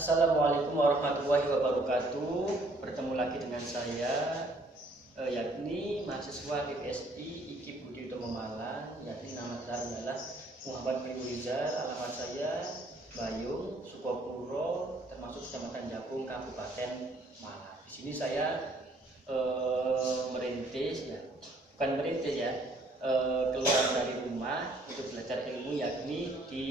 Assalamualaikum warahmatullahi wabarakatuh. Bertemu lagi dengan saya, yakni mahasiswa FSI IKIP Budi Utomo Malang, yakni nama saya adalah Muhammad bin Rizal, alamat saya Bayung, Sukopuro, termasuk Kecamatan Japung, Kabupaten Malang. Di sini saya merintis, bukan merintis ya, keluar dari rumah untuk belajar ilmu, yakni di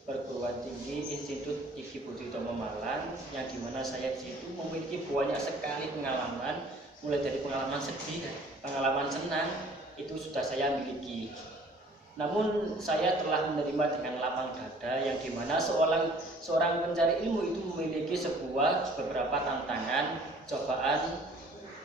Perguruan Tinggi Institut IKIP Budi Utomo Malang, yang dimana saya di situ memiliki banyak sekali pengalaman, mulai dari pengalaman sedih, pengalaman senang, itu sudah saya miliki. Namun saya telah menerima dengan lapang dada, yang dimana seorang pencari ilmu itu memiliki beberapa tantangan, cobaan,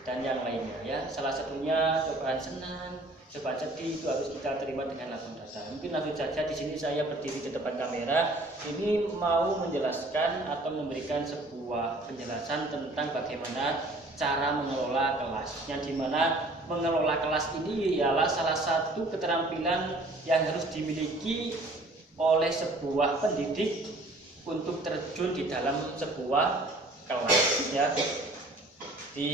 dan yang lainnya ya. Salah satunya cobaan senang, cobaan sedih, itu harus kita terima dengan lapang dada. Mungkin langsung saja di sini saya berdiri di depan kamera, ini mau menjelaskan atau memberikan sebuah penjelasan tentang bagaimana cara mengelola kelas, yang dimana mengelola kelas ini ialah salah satu keterampilan yang harus dimiliki oleh sebuah pendidik untuk terjun di dalam sebuah kelas ya. Di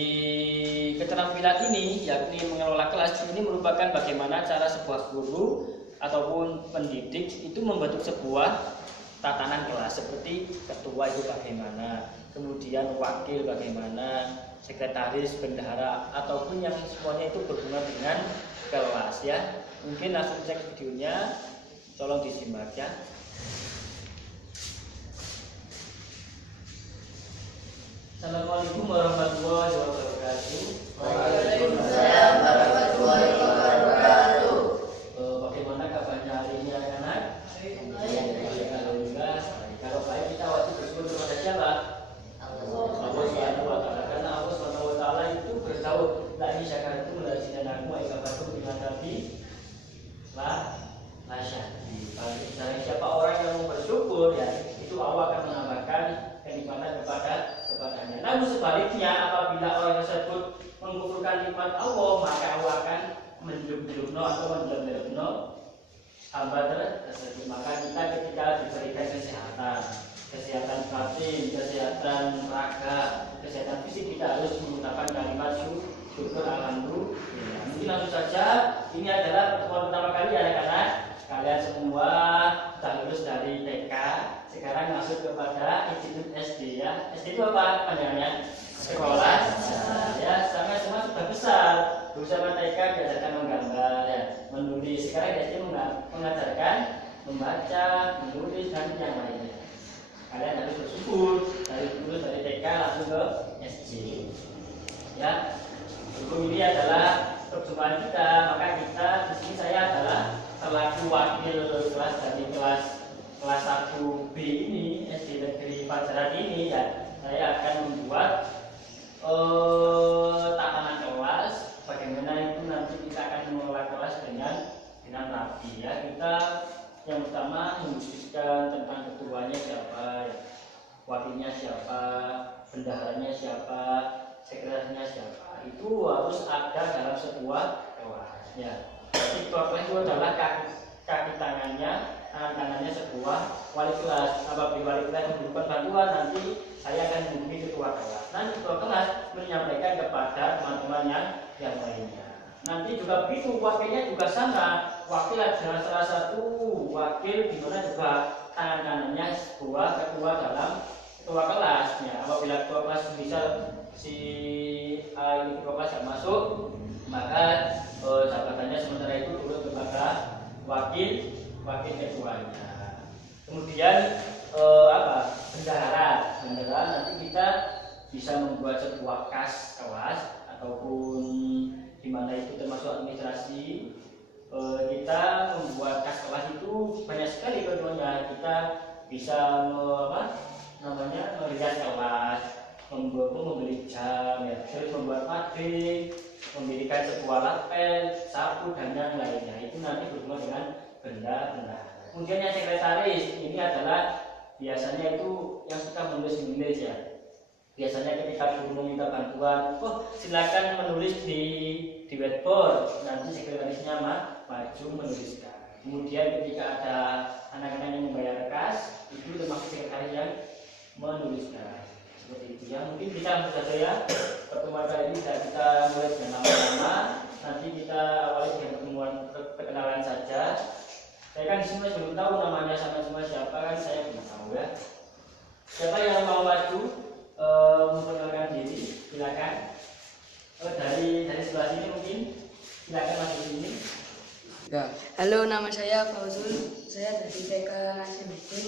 keterampilan ini, yakni mengelola kelas, ini merupakan bagaimana cara sebuah guru ataupun pendidik itu membentuk sebuah tatanan kelas, seperti ketua itu bagaimana, kemudian wakil bagaimana, sekretaris, bendahara, ataupun yang semuanya itu berhubungan dengan kelas ya. Mungkin langsung cek videonya, tolong disimak ya. Assalamualaikum warahmatullahi wabarakatuh. Waalaikumsalam warahmatullahi wabarakatuh. Bagaimana kabarnya hari ini anak-anak? Alhamdulillah. Kalau baik, kita wajib bersyukur kepada siapa? Allah Subhanahu wa Ta'ala. Karena Allah Subhanahu wa Ta'ala itu beritahu, la in syakartum la azidannakum wa in kafartum bima tabi la syahdi. Kalau siapa orang yang mau bersyukur ya, itu Allah akan menambahkan kenikmatan kepadanya. Namun sebaliknya, apabila orang tersebut mengkufurkan nikmat Allah, maka Allah akan menjeluk-jelukno atau menjeluk-jelukno hamba tersebut. Maka kita ketika diberikan kesehatan batin, kesehatan raga, kesehatan fisik, kita harus menggunakan kalimat syukur alhamdulillah. Mungkin langsung saja, ini adalah pertemuan pertama kali ya anak-anak. Kalian semua sudah lulus dari TK, sekarang masuk kepada institut SD ya. SD itu apa panjangannya? Sekolah ya. Sama-sama sudah besar. Dulu sama TK diajarkan menggambar ya, menulis. Sekarang SD mengajarkan membaca, menulis, dan yang lainnya. Kalian harus bersyukur dari lulus dari TK langsung ke SD ya. Berhubung ini adalah perjumpaan kita, maka kita di sini saya adalah selaku wakil kelas dari kelas 1B ini, SD Negeri Pajaran ini ya. Saya akan membuat tatanan kelas, bagaimana itu nanti kita akan mengelola kelas dengan rapi ya. Kita yang pertama mendiskusikan tentang ketuanya siapa ya, wakilnya siapa, bendaharanya siapa, sekretarisnya siapa. Itu harus ada dalam sebuah kelas ya. Ketua kelas itu adalah kaki tangannya, tangannya sebuah wali kelas. Apabila wali kelas membutuhkan bantuan, nanti saya akan menghubungi ketua kelas. Nanti ketua kelas menyampaikan kepada teman-teman yang lainnya. Nanti juga begitu, wakilnya juga sama. Wakil adalah salah satu wakil di mana juga tangan kanannya sebuah ketua dalam ketua kelasnya. Apabila ketua kelas bisa si A ini ketua kelas yang masuk, maka jabatannya sementara itu turun kepada wakil ketuanya. Kemudian bendahara nanti kita bisa membuat sebuah kas kelas ataupun di mana itu termasuk administrasi. Kita membuat kas kelas itu banyak sekali keduanya. Kita bisa melihat kelas, membeli jam ya, terus membuat mading, mendirikan sebuah lapel, sapu, dan yang lainnya. Itu nanti berhubungan dengan benda-benda. Kemudian yang sekretaris ini adalah biasanya itu yang suka menulis ya. Biasanya ketika guru meminta bantuan, silakan menulis di whiteboard. Nanti sekretarisnya maju menuliskan. Kemudian ketika ada anak-anak yang membayar kas, itu termasuk sekretaris yang menuliskan. Seperti itu ya. Mungkin kita langsung saja ya. Pertemuan kali ini kita mulai dengan nama-nama. Nanti kita awali dengan pertemuan perkenalan saja. Saya kan di sini belum tahu namanya sama semua siapa, kan saya belum tahu ya. Siapa yang mau maju memperkenalkan diri, silakan. Dari sebelah sini mungkin, silakan masuk ke sini. Ya. Halo, nama saya Fauzul. Saya dari TK Nasibuddin.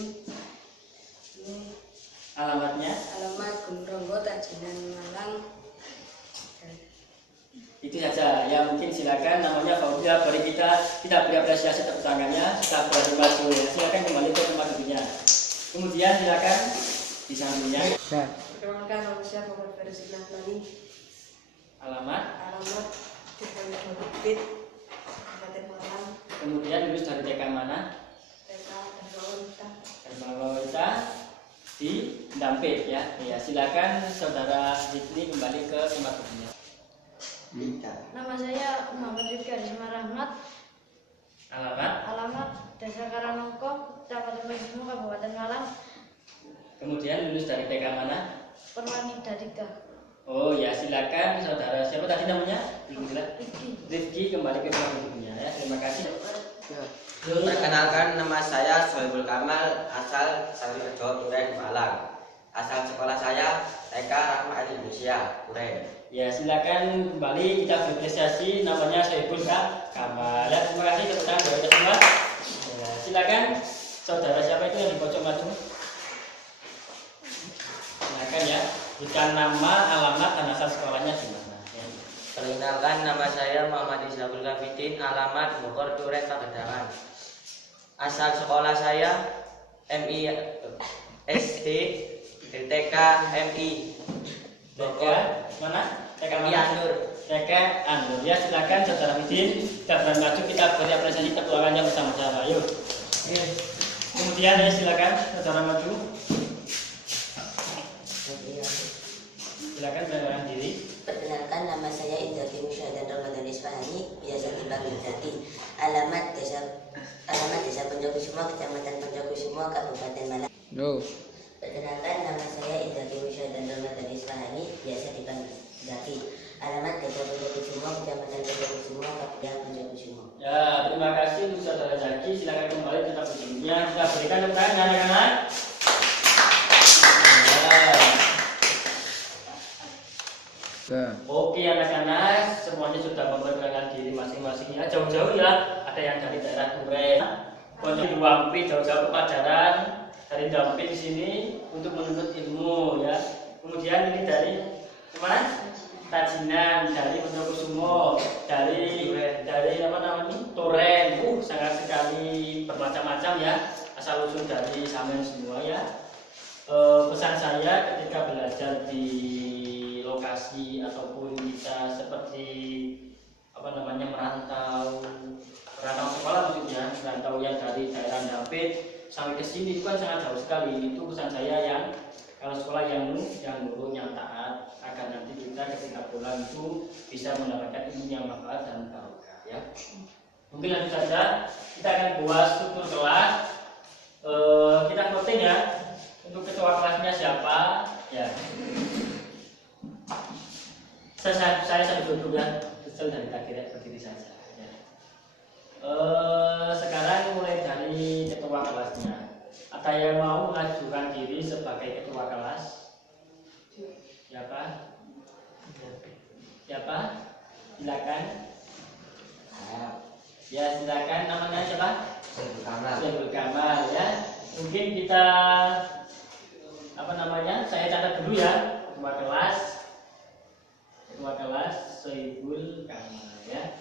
Ini Alamatnya? alamat Gunung Ronggo, Tajinan, Malang. Itu saja. Ya mungkin silakan. Namanya Fauzul. Beri kita beri apresiasi tepuk tangannya. Kita berhasil maju. Ya. Silakan kembali ke tempat duduknya. Kemudian silakan di sampingnya. Ya. Perkenalkan, nama saya Muhammad Faris Nahmani. Alamat. Alamat Jepang Bukit, Kabupaten Malang. Kemudian lulus dari TK mana? TK Darmawita. Darmawita di Dampit ya. Ya silakan saudara Zikri kembali ke tempat duduknya. Nama saya Muhammad Rifki Arisma Rahmat. Alamat. Alamat Desa Karanongko, Kecamatan Mesmo, Kabupaten Malang. Kemudian lulus dari TK mana? Perwanida 3. Oh ya silakan saudara siapa tadi namanya? Rifki. Rifki kembali ke tempat duduknya ya. Terima kasih. Ya. Perkenalkan, nama saya Sohibul Kamal, asal Sarirejo, Turen, Malang. Asal sekolah saya TK Rahmat Indonesia, Turen. Ya silakan kembali kita berapresiasi namanya Sohibul Kamal. Ya, terima kasih tepuk tangan dari semua. Ya, silakan saudara siapa itu yang di pojok maju? Silakan ya. Berikan nama, alamat, dan asal sekolahnya di mana. Ya. Perkenalkan, nama saya Muhammad Isabul Kafidin, alamat Bogor, Turen, Pagedangan. Asal sekolah saya MI SD TK MI Bogor, Mana? TK MI mana? Anur. TK Anur. Ya silakan saudara Midin. Kita berani maju kita beri apresiasi tepuk tangannya bersama-sama. Yuk. Kemudian ya silakan saudara maju. Silakan perkenalkan diri. Perkenalkan, nama saya Indrati Musyadan Ramadan Isfahani, biasa dipanggil Jati. Alamat Desa Ponjokusumo, Kecamatan Ponjokusumo, Kabupaten Malang. No. Perkenalkan, nama saya Indrati Musyadan Ramadan Isfahani, biasa dipanggil Jati. Alamat Desa Ponjokusumo, Kecamatan Ponjokusumo, Kabupaten Ponjokusumo. Ya, terima kasih untuk saudara Zaki. Silakan kembali ke tempat duduknya. Kita berikan tepuk tangan anak-anak. Ya. Oke anak-anak, semuanya sudah memperkenalkan diri masing-masing ya. Jauh-jauh ya, ada yang dari daerah Turen, untuk di Wampi jauh-jauh ke Pajaran, dari Dampit di sini untuk menuntut ilmu ya. Kemudian ini dari mana? Tajinan, dari Ponjokusumo, dari apa namanya? Turen. Sangat sekali bermacam-macam ya. Asal usul dari sampean semua ya. Pesan saya ketika belajar di lokasi ataupun kita seperti apa namanya merantau sekolah maksudnya, merantau yang dari daerah Dampit sampai ke sini itu kan sangat jauh sekali. Itu pesan saya yang kalau sekolah yang nurut, yang taat, agar nanti kita ketika pulang itu bisa mendapatkan ilmu yang manfaat dan barokah ya. Mungkin langsung saja kita akan buat struktur kelas. Kita voting ya. Untuk ketua kelasnya siapa? Ya. Saya sambil duduk ya. Kesel dari tadi ya, berdiri saja. Ya. Sekarang mulai dari ketua kelasnya. Ada yang mau mengajukan diri sebagai ketua kelas? Siapa? Siapa? Silakan. Ya silakan. Namanya siapa? Sohibul Kamal. Sohibul Kamal ya. Mungkin kita apa namanya? Saya catat dulu ya. Ketua kelas Sohibul Kamal ya.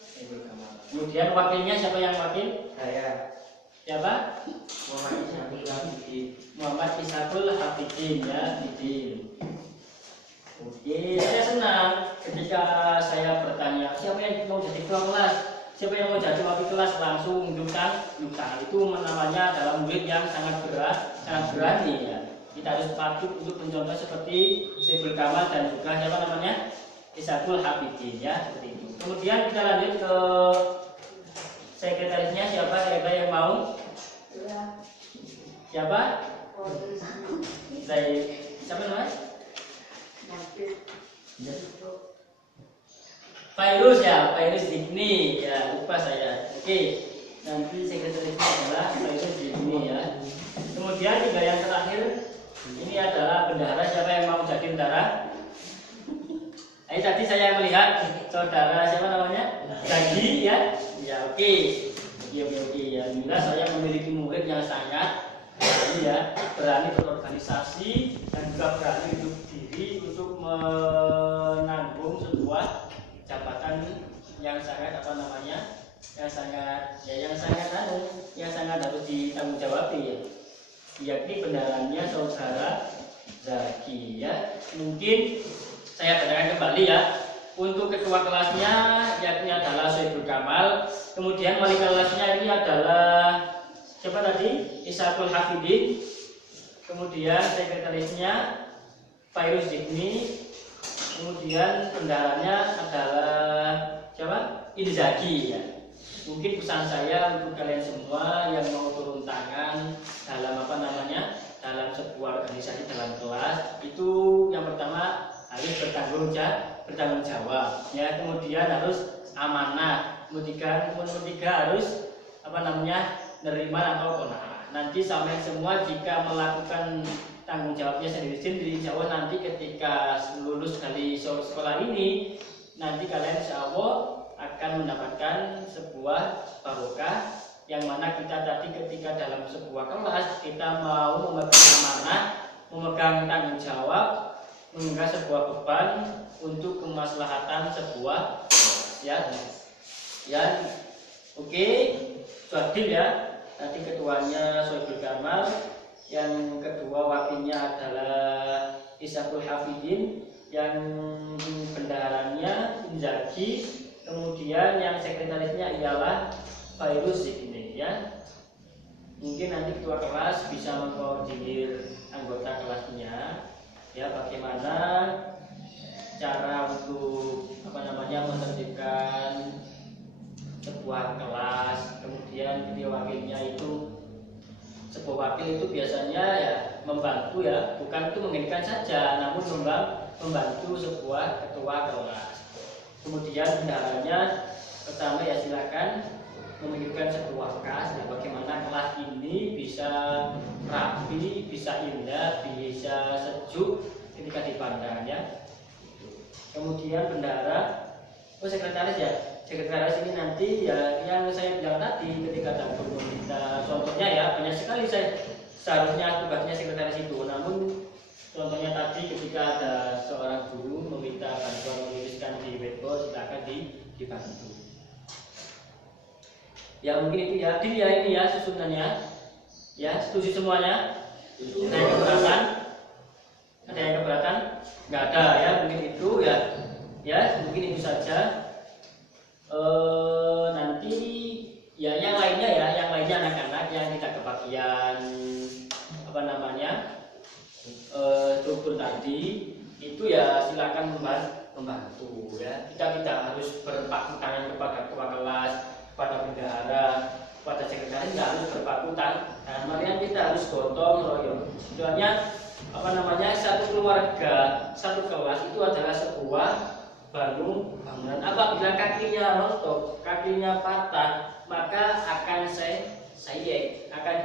Sohibul Kamal. Kemudian wakilnya siapa yang wakil? Saya Siapa? Muhammad Isabul Kafidin. Muhammad Isabul Hafidin ya, Hafidin. Oke, saya senang ketika saya bertanya siapa yang mau jadi ketua kelas, siapa yang mau jadi wakil kelas, langsung menunjukkan itu namanya adalah murid yang sangat berani ya. Kita harus patut untuk mencontoh seperti Sohibul Kamal dan juga siapa namanya Isabul Hafidin ya, seperti itu. Kemudian kita lanjut ke sekretarisnya siapa kira-kira yang mau? Ya. Siapa? Dari siapa namanya? Fairuz ya, Fairuz Zikni ya, lupa saya. Oke, nanti sekretarisnya adalah Fairuz Zikni ya. Kemudian juga yang terakhir ini adalah bendahara. Siapa yang mau jadi bendahara? Tadi saya melihat saudara siapa namanya? Zagi ya. Ya oke. Oke ya. Alhamdulillah saya memiliki murid yang sangat berani berorganisasi dan juga berani untuk diri untuk menanggung sebuah jabatan yang sangat yang sangat harus ditanggung ya. Yakni bendaharanya saudara Zaki ya. Mungkin saya bacakan kembali ya. Untuk ketua kelasnya yakni adalah Soebul Kamal. Kemudian wali kelasnya ini adalah siapa tadi? Isatul Hafidin. Kemudian sekretarisnya Fairuz Zikni. Kemudian bendaharanya adalah siapa? Zaki ya. Mungkin pesan saya untuk kalian semua yang mau turun tangan dalam dalam sebuah organisasi dalam kelas itu yang pertama harus bertanggung jawab ya, kemudian harus amanah, kemudian harus nerima atau qanaah. Nanti sampai semua jika melakukan tanggung jawabnya sendiri-sendiri, insya Allah nanti ketika lulus dari sekolah ini, nanti kalian insya Allah akan mendapatkan sebuah barokah yang mana kita tadi ketika dalam sebuah kelas kita mau memegang amanah, memegang tanggung jawab, memegang sebuah beban untuk kemaslahatan sebuah ya. Oke, adil ya. Tadi ketuanya Soebul Kamal, yang kedua wakilnya adalah Isatul Hafidin, yang bendaharanya Zaki, kemudian yang sekretarisnya ialah Fairuz Zikni ya. Mungkin nanti ketua kelas bisa mengkoordinir anggota kelasnya ya, bagaimana cara untuk menertibkan sebuah kelas. Kemudian ketua wakilnya itu, sebuah wakil itu biasanya ya membantu ya, bukan itu menginginkan saja, namun membantu sebuah ketua kelas. Kemudian bendaharanya pertama ya silakan memikirkan sebuah kelas ya, bagaimana kelas ini bisa rapi, bisa indah, bisa sejuk ketika dipandang ya. Kemudian bendahara, sekretaris ya. Sekretaris ini nanti ya yang saya bilang tadi ketika dalam kita contohnya ya, banyak sekali seharusnya tugasnya sekretaris itu, namun contohnya tadi ketika ada seorang guru meminta bantuan menuliskan di whiteboard, silakan dibantu. Ya mungkin itu ya, adil ya ini ya susunannya. Ya, setuju semuanya? Ada yang keberatan? Ada yang keberatan? Nggak ada ya, mungkin itu ya. Ya, mungkin itu saja. Nanti ya yang lainnya anak-anak yang tidak kebagian struktur tadi itu ya silakan membantu ya. Kita tidak harus berpaku tangan kepada ketua kelas, kepada bendahara, kepada sekretaris, tidak harus berpaku tangan. Makanya kita harus gotong royong. Soalnya satu keluarga, satu kelas itu adalah sebuah bangunan. Apabila kakinya rontok, kakinya patah, maka akan sayek, akan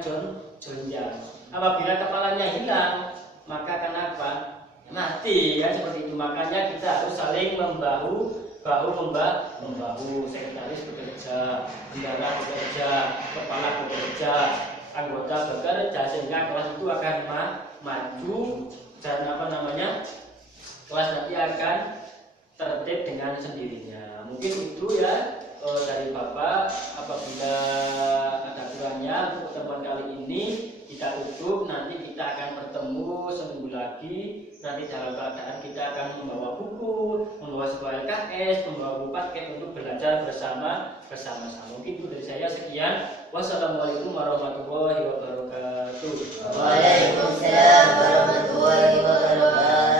jonjang. Apabila kepalanya hilang, maka kenapa? Mati ya, seperti itu. Makanya kita harus saling membahu membahu. Sekretaris bekerja, bendahara bekerja, kepala bekerja, anggota bekerja, sehingga kelas itu akan maju dan kelas nanti akan tertib dengan sendirinya. Mungkin itu ya dari Bapak. Apabila ada kurangnya untuk pertemuan kali ini kita tutup. Nanti kita akan bertemu seminggu lagi. Nanti dalam keadaan kita akan membawa buku, membawa sebuah LKS, membawa buku paket untuk belajar bersama-sama. Mungkin itu dari saya, sekian. Wassalamualaikum warahmatullahi wabarakatuh. Waalaikumsalam warahmatullahi wabarakatuh.